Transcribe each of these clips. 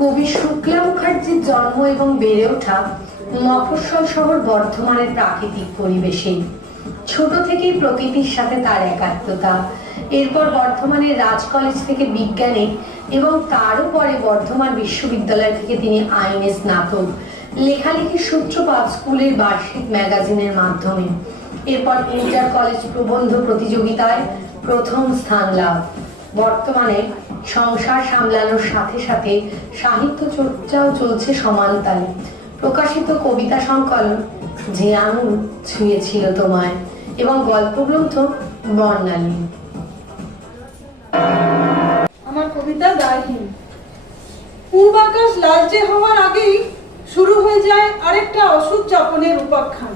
কবি শুক্লা মুখার্জির জন্ম এবং বেড়ে ওঠা মফস্বল শহর বর্ধমানের প্রাকৃতিক পরিবেশেই। ছোট থেকেই প্রকৃতির সাথে তার একাত্মতা। এরপর বর্ধমানের রাজ কলেজ থেকে বিজ্ঞানে এবং তারও পরে বর্ধমান বিশ্ববিদ্যালয় থেকে তিনি আইনে স্নাতক। লেখালেখির সূত্রপাত স্কুলের বার্ষিক ম্যাগাজিনের মাধ্যমে। এরপর ইন্টার কলেজ প্রবন্ধ প্রতিযোগিতায় প্রথম স্থান লাভ। বর্তমানে সংসার সামলানোর সাথে সাথে সাহিত্য চর্চাও চলছে সমান তালে। প্রকাশিত কবিতা সংকলন যে আঙুল ছুঁয়েছিল তোমায় এবং গল্পগ্রন্থ বর্ণালী। আমার কবিতা দায়হীন। পূর্ব আকাশ লালচে হওয়ার আগেই শুরু হয়ে যায় আরেকটা অসুখ যাপনের উপাখ্যান।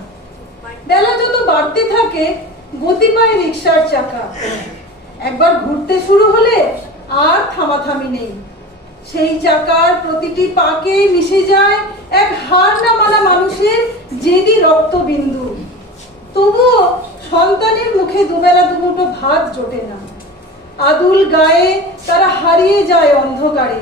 বেলা যত বাড়তে থাকে গতি পায় রিক্সার চাকা। একবার ঘুরতে শুরু হলে আর থামাথামি নেই। সেই চাকার প্রতিটি পাকে মিশে যায় এক হার না মানা মানুষের জেদি রক্তবিন্দু। তবুও সন্তানের মুখে দুবেলা দুমুঠো ভাত জোটে না। আদুল গায়ে তারা হারিয়ে যায় অন্ধকারে।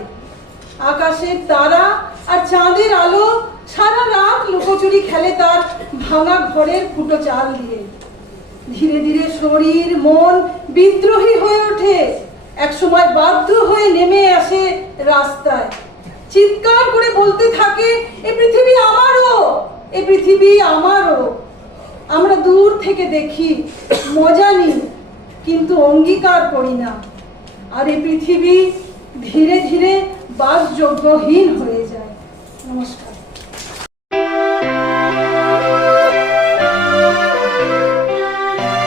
আকাশের তারা আর চাঁদের আলো সারা রাত লুকোচুরি খেলে তার ভাঙা ঘরের ফুটো চাল দিয়ে। ধীরে ধীরে শরীর মন বিদ্রোহী হয়ে ওঠে। একসময় বাধ্য হয়ে নেমে আসে রাস্তায়, চিৎকার করে বলতে থাকে, এ পৃথিবী আমারও, এ পৃথিবী আমারও। আমরা দূর থেকে দেখি, মজা নিই, কিন্তু অঙ্গীকার করি না। আর এই পৃথিবী ধীরে ধীরে বাসযোগ্যহীন হয়ে যায়। নমস্কার।